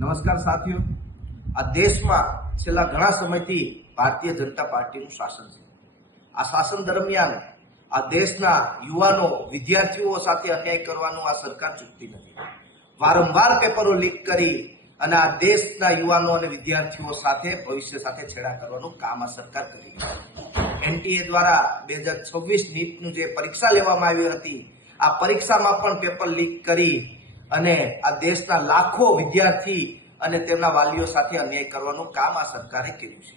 નમસ્કાર સાથીઓ, આ દેશમાં છેલ્લા ઘણા સમયથી ભારતીય જનતા પાર્ટીનું શાસન છે. આ શાસન દરમિયાન આ દેશના યુવાનો વિદ્યાર્થીઓ સાથે અન્યાય કરવાનું આ સરકાર ચૂકતી નથી. વારંવાર પેપરો લીક કરી અને આ દેશના યુવાનો અને વિદ્યાર્થીઓ સાથે ભવિષ્ય સાથે છેડા કરવાનું કામ આ સરકાર કરી રહી છે. એનટીએ દ્વારા 2026 નીટનું જે પરીક્ષા લેવામાં આવી હતી, આ પરીક્ષામાં પણ પેપર લીક કરી અને આ દેશના લાખો વિદ્યાર્થી અને તેમના વાલીઓ સાથે અન્યાય કરવાનું કામ આ સરકારે કર્યું છે.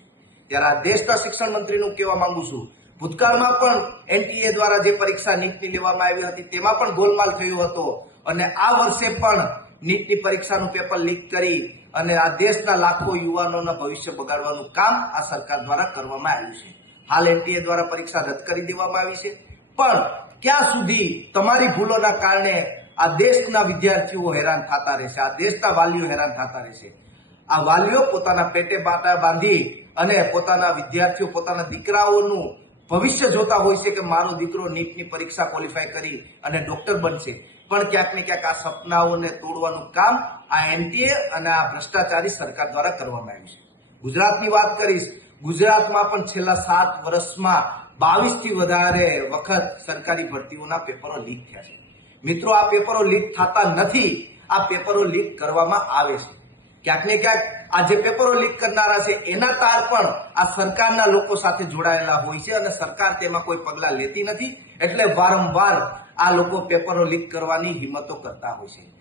ત્યારે આ દેશના શિક્ષણ મંત્રીનું કહેવા માંગુ છું, ભૂતકાળમાં પણ એનટીએ દ્વારા જે પરીક્ષા નીટની લેવામાં આવી હતી તેમાં પણ ગોલમાલ થયો હતો અને આ વર્ષે પણ નીટની પરીક્ષાનું પેપર લીક કરી અને આ દેશના લાખો યુવાનોના ભવિષ્ય બગાડવાનું કામ આ સરકાર દ્વારા કરવામાં આવ્યું છે. હાલ એનટીએ દ્વારા પરીક્ષા રદ કરી દેવામાં આવી છે, પણ ક્યાં સુધી તમારી ભૂલોના કારણે આ દેશના વિદ્યાર્થીઓ હેરાન થતા રહેશે, આ દેશના વાલીઓ હેરાન થતા રહેશે. આ વાલીઓ પોતાના પેટે બાટા બાંધી અને પોતાના વિદ્યાર્થીઓ, પોતાના દીકરાઓનું ભવિષ્ય જોતા હોય છે કે મારો દીકરો નીટની પરીક્ષા ક્વોલિફાય કરી અને ડોક્ટર બનશે, પણ ક્યાંક ને ક્યાંક આ સપનાઓને તોડવાનું કામ આ એનટીએ અને આ ભ્રષ્ટાચારી સરકાર દ્વારા કરવામાં આવ્યું છે. ગુજરાતની વાત કરીશ, ગુજરાતમાં પણ છેલ્લા 7 વર્ષમાં 22 થી વધારે વખત સરકારી ભરતીઓના પેપરો લીક થયા છે. મિત્રો, આ પેપરો લીક થતા નથી, આ પેપરો લીક કરવામાં આવે છે. ક્યાંક ને ક્યાંક આ જે પેપરો લીક કરનારા છે એના તાર પણ આ સરકારના લોકો સાથે જોડાયેલા હોય છે અને સરકાર તેમાં કોઈ પગલાં લેતી નથી, એટલે વારંવાર આ લોકો પેપરો લીક કરવાની હિંમતો કરતા હોય છે.